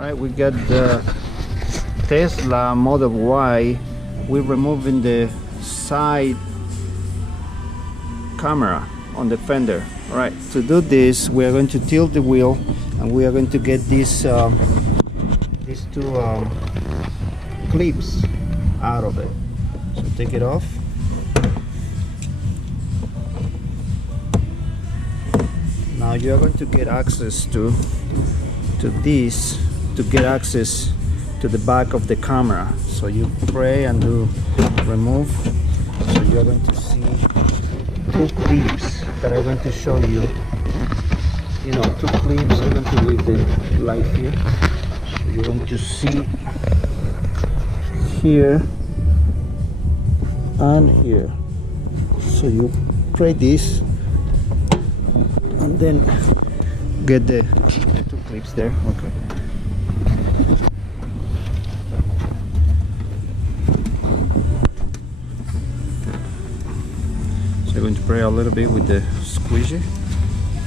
Right, we got the Tesla Model Y. We're removing the side camera on the fender. All right, to do this, we are going to tilt the wheel, and we are going to get these two clips out of it. So take it off. Now you are going to get access to this, to get access to the back of the camera. So you pray and do remove. So you are going to see two clips that I'm going to show you. You know, two clips. I'm going to leave the light here. So you're going to see here and here. So you pray this and then get the two clips there. Okay. So I'm going to pray a little bit with the squeegee.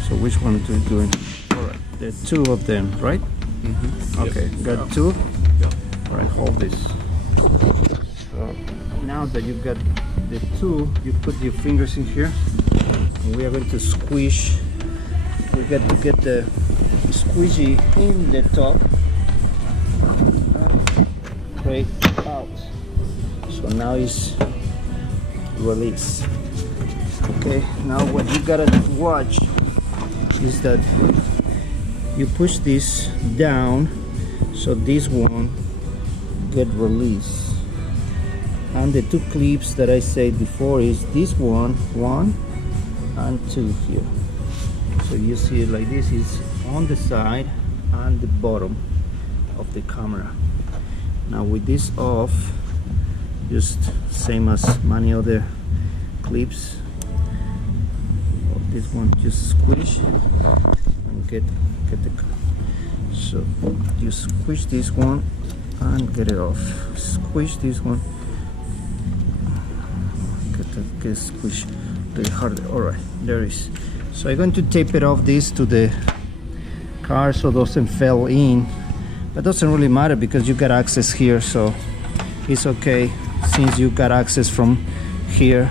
So which one are you doing? Alright, there are two of them, right? Mm-hmm. Okay, yes. Got two? Yeah. Alright, hold this. So now that you've got the two, you put your fingers in here. And we are going to squish. We got to get the squeegee in the top and pray out. So now it's release. Okay, now what you gotta watch is that you push this down so this one get released, and the two clips that I said before is this one and two here. So you see it like this, is on the side and the bottom of the camera. Now with this off, just same as many other clips, this one just squish and get the, so you squish this one and get it off, squish this one, get squish a little harder. All right, there is. So I'm going to tape it off this to the car so it doesn't fall in, but doesn't really matter because you got access here, so it's okay since you got access from here.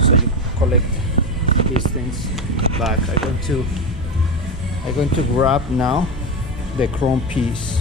So you collect these things back. I'm going to grab now the chrome piece.